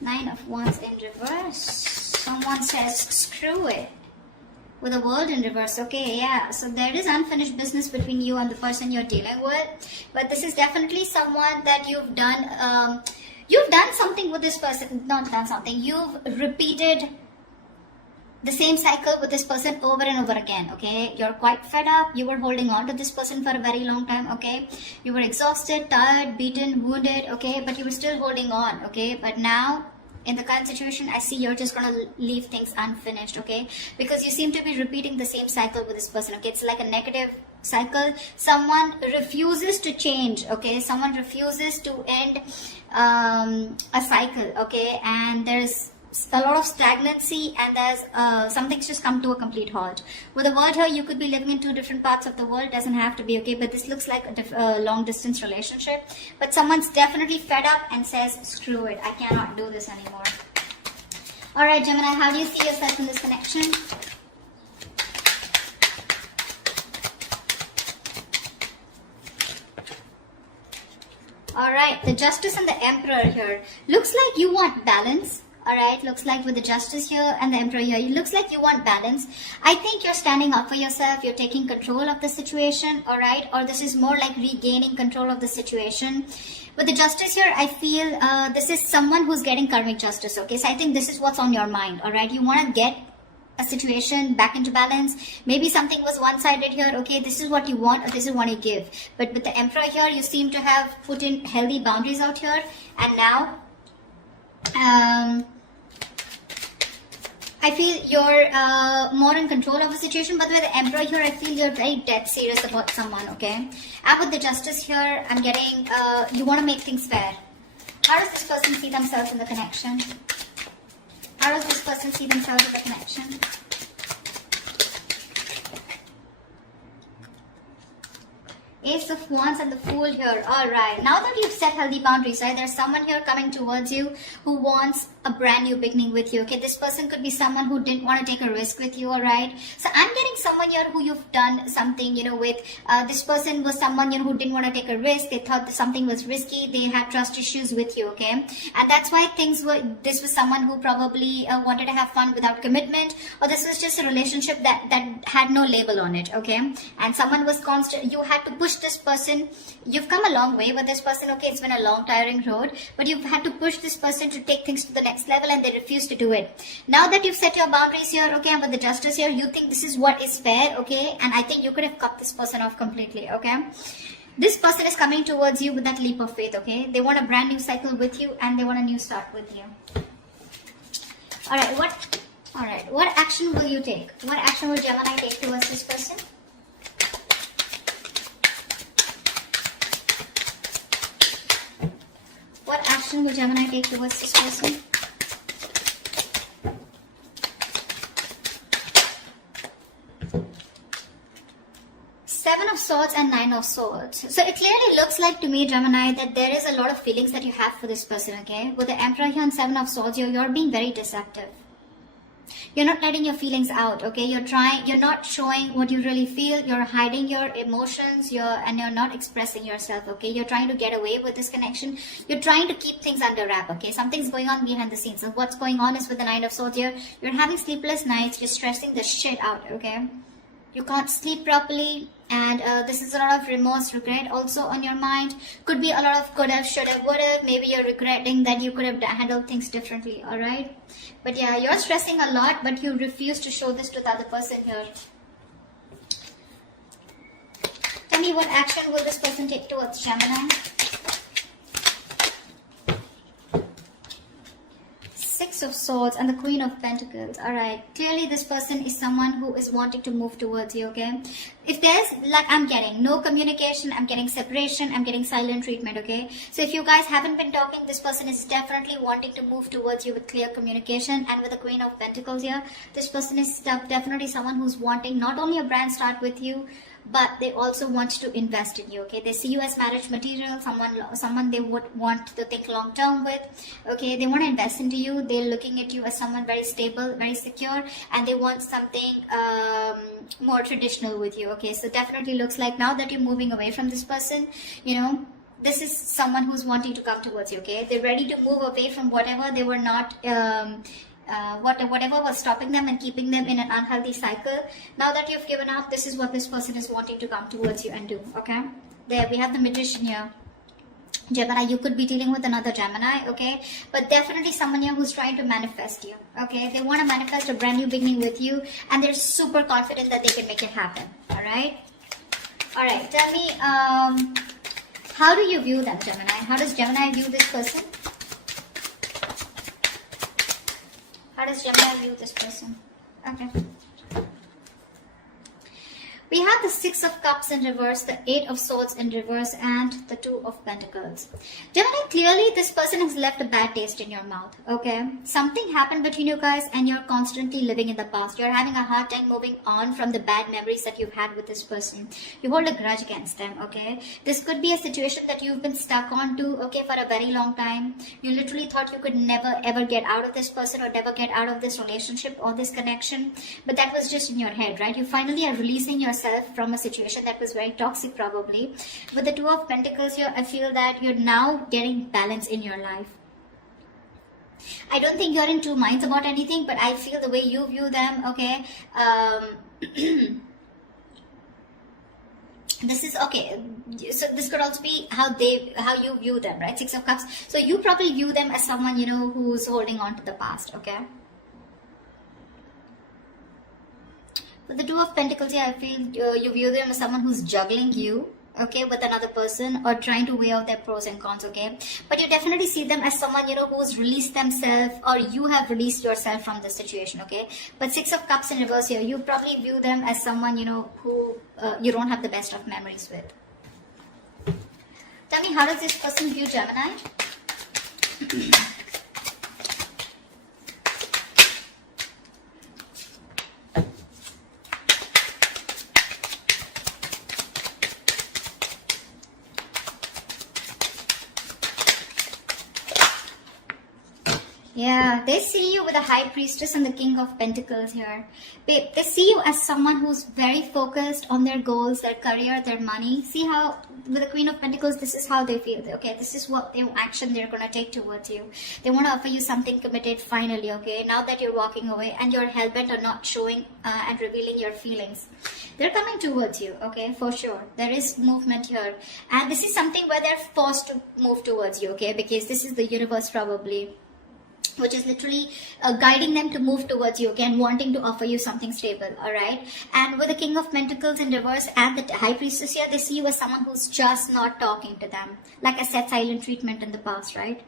Nine of Wands in reverse. Someone says, screw it. With the World in reverse. Okay, yeah. So there is unfinished business between you and the person you're dealing with. But this is definitely someone that you've done something with this person. Not done something. You've repeated the same cycle with this person over and over again. Okay, you're quite fed up. You were holding on to this person for a very long time. Okay, you were exhausted, tired, beaten, wounded. Okay, but you were still holding on. Okay, but now in the current situation, I see you're just gonna leave things unfinished. Okay, because you seem to be repeating the same cycle with this person. Okay, it's like a negative cycle. Someone refuses to change. Okay, someone refuses to end a cycle. Okay, and there's a lot of stagnancy, and there's something's just come to a complete halt. With the word here, you could be living in two different parts of the world. Doesn't have to be. Okay, but this looks like a long distance relationship. But someone's definitely fed up and says, screw it, I cannot do this anymore. All right, Gemini, how do you see yourself in this connection? All right, the Justice and the Emperor here. Looks like you want balance. Alright, looks like with the Justice here and the Emperor here, it looks like you want balance. I think you're standing up for yourself, you're taking control of the situation, alright, or this is more like regaining control of the situation. With the Justice here, I feel this is someone who's getting karmic justice, okay, so I think this is what's on your mind, alright, you want to get a situation back into balance. Maybe something was one-sided here, okay, this is what you want or this is what you give. But with the Emperor here, you seem to have put in healthy boundaries out here, and now I feel you're more in control of the situation. But with the Emperor here, I feel you're very dead serious about someone, okay? And with the Justice here, I'm getting, you want to make things fair. How does this person see themselves in the connection? How does this person see themselves in the connection? Ace of Wands and the Fool here. Alright, now that you've set healthy boundaries, right, there's someone here coming towards you who wants a brand new beginning with you. Okay, this person could be someone who didn't want to take a risk with you. Alright, so I'm getting someone here who you've done something, you know, with. This person was someone, you know, who didn't want to take a risk. They thought that something was risky. They had trust issues with you. Okay, and that's why this was someone who probably wanted to have fun without commitment, or this was just a relationship that had no label on it. Okay, and someone was constant. You had to push this person. You've come a long way with this person. Okay, it's been a long tiring road, but you've had to push this person to take things to the next level, and they refuse to do it. Now that you've set your boundaries here, okay, and with the Justice here, you think this is what is fair, okay, and I think you could have cut this person off completely. Okay, this person is coming towards you with that leap of faith. Okay, they want a brand new cycle with you, and they want a new start with you. All right, what action will you take? What action will Gemini take towards this person? What action will Gemini take towards this person? Seven of Swords and Nine of Swords. So it clearly looks like to me, Gemini, that there is a lot of feelings that you have for this person, okay? With the Emperor here and Seven of Swords, you're being very deceptive. You're not letting your feelings out, okay? You're not showing what you really feel. You're hiding your emotions, and you're not expressing yourself, okay? You're trying to get away with this connection. You're trying to keep things under wrap, okay? Something's going on behind the scenes. So what's going on is with the Nine of Swords here, you're having sleepless nights. You're stressing the shit out, okay? You can't sleep properly, and this is a lot of remorse, regret also on your mind. Could be a lot of could have, should have, would have. Maybe you're regretting that you could have handled things differently, alright? But yeah, you're stressing a lot, but you refuse to show this to the other person here. Tell me, what action will this person take towards Gemini? Six of Swords and the Queen of Pentacles. Alright, clearly this person is someone who is wanting to move towards you, okay? If there's, like, I'm getting no communication, I'm getting separation, I'm getting silent treatment, okay? So if you guys haven't been talking, this person is definitely wanting to move towards you with clear communication. And with the Queen of Pentacles here, this person is definitely someone who's wanting not only a brand start with you, but they also want to invest in you, okay? They see you as marriage material, someone they would want to think long term with, okay? They want to invest into you. They're looking at you as someone very stable, very secure, and they want something more traditional with you, okay? So definitely looks like now that you're moving away from this person, you know, this is someone who's wanting to come towards you, okay? They're ready to move away from whatever they were not, whatever was stopping them and keeping them in an unhealthy cycle. Now that you've given up, this is what this person is wanting to come towards you and do, okay? There, we have the Magician here. Gemini, you could be dealing with another Gemini, okay? But definitely someone here who's trying to manifest you, okay? They want to manifest a brand new beginning with you, and they're super confident that they can make it happen, all right? All right, tell me, how do you view them, Gemini? How does Gemini view this person? How does Gemini view this person? Okay. We have the Six of Cups in reverse, the Eight of Swords in reverse, and the Two of Pentacles. Gemini, clearly this person has left a bad taste in your mouth, okay? Something happened between you guys and you're constantly living in the past. You're having a hard time moving on from the bad memories that you've had with this person. You hold a grudge against them, okay? This could be a situation that you've been stuck on to, okay, for a very long time. You literally thought you could never ever get out of this person or never get out of this relationship or this connection. But that was just in your head, right? You finally are releasing yourself from a situation that was very toxic probably. With the Two of Pentacles here, I feel that you're now getting balance in your life. I don't think you're in two minds about anything, but I feel the way you view them, okay, this is okay. So this could also be how you view them, right? Six of Cups. So you probably view them as someone, you know, who's holding on to the past, okay? With the Two of Pentacles here, I feel you view them as someone who's juggling you, okay, with another person, or trying to weigh out their pros and cons, okay? But you definitely see them as someone, you know, who's released themselves, or you have released yourself from the situation, okay? But Six of Cups in reverse here, you probably view them as someone, you know, who you don't have the best of memories with. Tell me, how does this person view Gemini? Yeah, they see you with the High Priestess and the King of Pentacles here. They see you as someone who's very focused on their goals, their career, their money. See how with the Queen of Pentacles, this is how they feel. Okay, this is what action they're going to take towards you. They want to offer you something committed finally, okay? Now that you're walking away and you're hellbent on not showing and revealing your feelings. They're coming towards you, okay, for sure. There is movement here. And this is something where they're forced to move towards you, okay? Because this is the universe probably, which is literally guiding them to move towards you, okay, and wanting to offer you something stable, all right? And with the King of Pentacles in reverse and the High Priestess here, they see you as someone who's just not talking to them. Like I said, silent treatment in the past, right?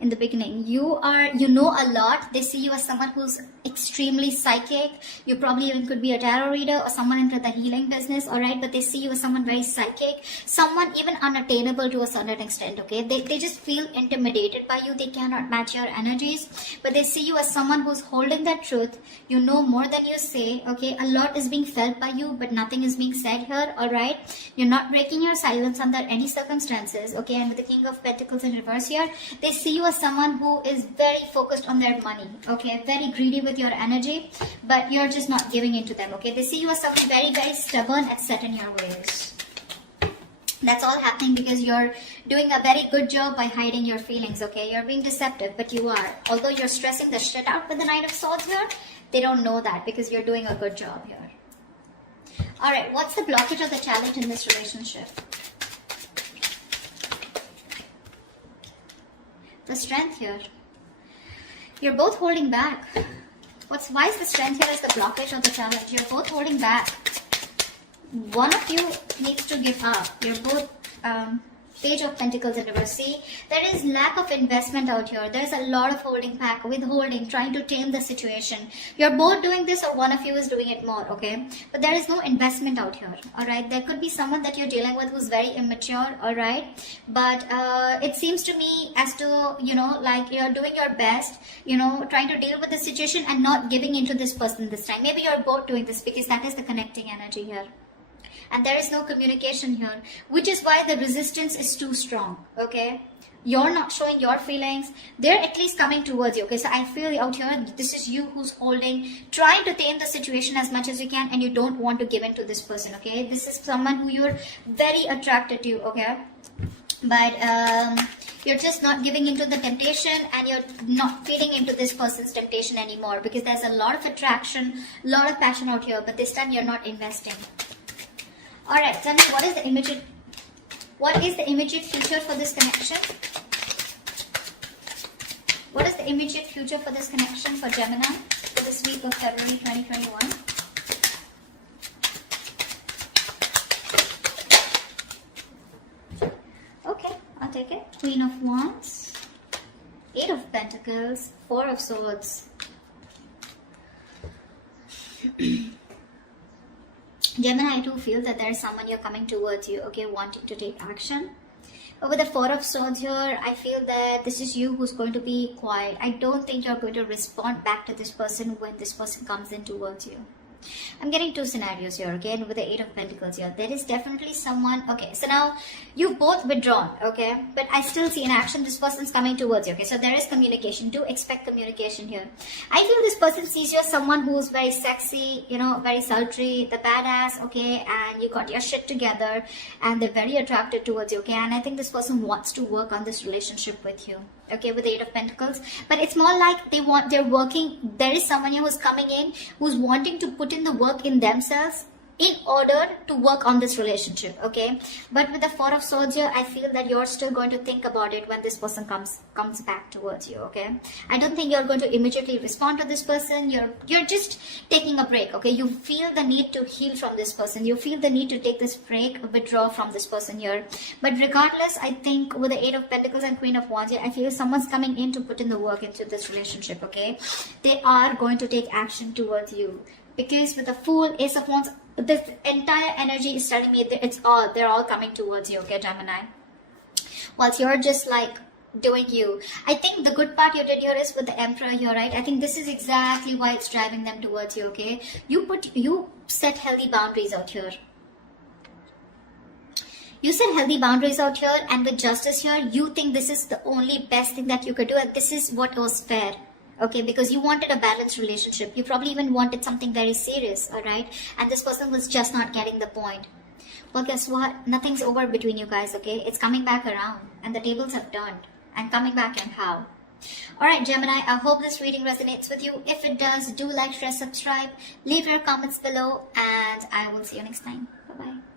In the beginning, you know a lot. They see you as someone who's extremely psychic. You probably even could be a tarot reader or someone into the healing business, all right? But they see you as someone very psychic, someone even unattainable to a certain extent, okay? They just feel intimidated by you. They cannot match your energies, but they see you as someone who's holding that truth. You know more than you say, okay? A lot is being felt by you, but nothing is being said here, all right? You're not breaking your silence under any circumstances, okay? And with the King of Pentacles in reverse here, they see you as someone who is very focused on their money, okay, very greedy with your energy, but you're just not giving in to them, okay? They see you as someone very, very stubborn and set in your ways. That's all happening because you're doing a very good job by hiding your feelings, okay? You're being deceptive, but you are. Although you're stressing the shit out with the Knight of Swords here, they don't know that because you're doing a good job here. Alright, what's the blockage or the challenge in this relationship? The Strength here. You're both holding back. Why is the Strength here as the blockage or the challenge? You're both holding back. One of you needs to give up. You're both Page of Pentacles in reverse. See, there is lack of investment out here. There's a lot of holding back, withholding, trying to tame the situation. You're both doing this or one of you is doing it more, okay? But there is no investment out here, all right? There could be someone that you're dealing with who's very immature, all right? But it seems to me as to, you know, like you're doing your best, you know, trying to deal with the situation and not giving into this person this time. Maybe you're both doing this because that is the connecting energy here. And there is no communication here, which is why the resistance is too strong, okay? You're not showing your feelings. They're at least coming towards you, okay? So I feel out here, this is you who's holding, trying to tame the situation as much as you can, and you don't want to give in to this person, okay? This is someone who you're very attracted to, okay? but you're just not giving into the temptation, and you're not feeding into this person's temptation anymore, because there's a lot of attraction, a lot of passion out here, but this time you're not investing. All right, tell me, what is the immediate future for this connection? What is the immediate future for this connection for Gemini for this week of February 2021? Okay, I'll take it. Queen of Wands, 8 of Pentacles, 4 of Swords. Gemini, I do feel that there is someone you're coming towards you, okay, wanting to take action. With the 4 of Swords here, I feel that this is you who's going to be quiet. I don't think you're going to respond back to this person when this person comes in towards you. I'm getting 2 scenarios here, okay, and with the 8 of Pentacles here, there is definitely someone, okay, so now you've both withdrawn, okay, but I still see in action this person's coming towards you, okay, so there is communication. Do expect communication here. I feel this person sees you as someone who's very sexy, you know, very sultry, the badass, okay, and you got your shit together, and they're very attracted towards you, okay, and I think this person wants to work on this relationship with you. Okay, with the 8 of Pentacles, but it's more like they're working. There is someone here who's coming in, who's wanting to put in the work in themselves in order to work on this relationship, okay. But with the 4 of Swords here, I feel that you're still going to think about it when this person comes back towards you, okay. I don't think you're going to immediately respond to this person. You're just taking a break, okay. You feel the need to heal from this person. You feel the need to take this break, withdraw from this person here. But regardless, I think with the 8 of Pentacles and Queen of Wands here, I feel someone's coming in to put in the work into this relationship, okay. They are going to take action towards you, because with the Fool, Ace of Wands, this entire energy is telling me that they're all coming towards you, okay, Gemini. Whilst you're just like doing you. I think the good part you did here is with the Emperor here, right? I think this is exactly why it's driving them towards you, okay? You set healthy boundaries out here. You set healthy boundaries out here, and with Justice here, you think this is the only best thing that you could do, and this is what was fair. Okay, because you wanted a balanced relationship. You probably even wanted something very serious, alright? And this person was just not getting the point. Well, guess what? Nothing's over between you guys, okay? It's coming back around, and the tables have turned. And coming back and how? Alright, Gemini, I hope this reading resonates with you. If it does, do like, share, subscribe, leave your comments below, and I will see you next time. Bye-bye.